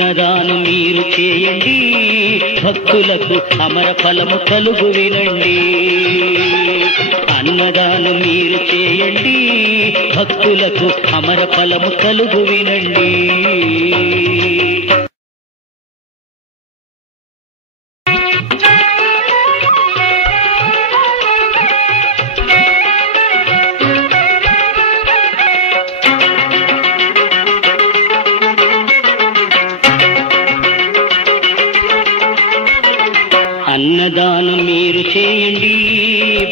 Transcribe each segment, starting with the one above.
అన్నదానం మీరు చేయండి, భక్తులకు అమర ఫలము కలుగు వినండి. అన్నదానం మీరు చేయండి, భక్తులకు అమర ఫలము కలుగు వినండి. అన్నదానం మీరు చేయండి,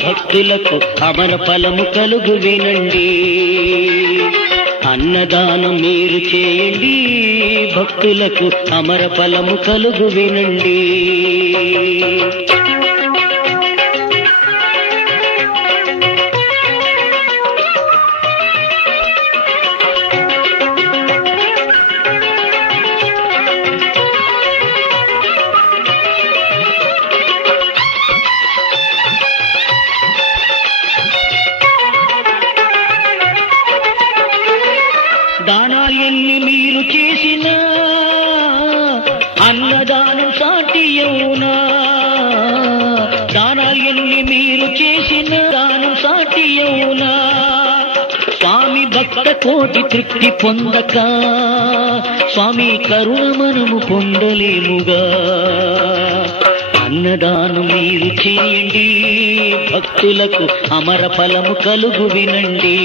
భక్తులకు అమర ఫలము కలుగు వినండి. అన్నదానం మీరు చేయండి, భక్తులకు అమర ఫలము కలుగు వినండి. దానాలు ఎన్ని మీరు చేసినా అన్నదానం సాటి అవునా? దానాలు ఎన్ని మీరు చేసిన దానం సాటి అవునా? స్వామి భక్త కోటి తృప్తి పొందక స్వామి కరుణ మనము పొందలేముగా. అన్నదానం మీరు చేయండి, భక్తులకు అమర ఫలము కలుగు వినండి.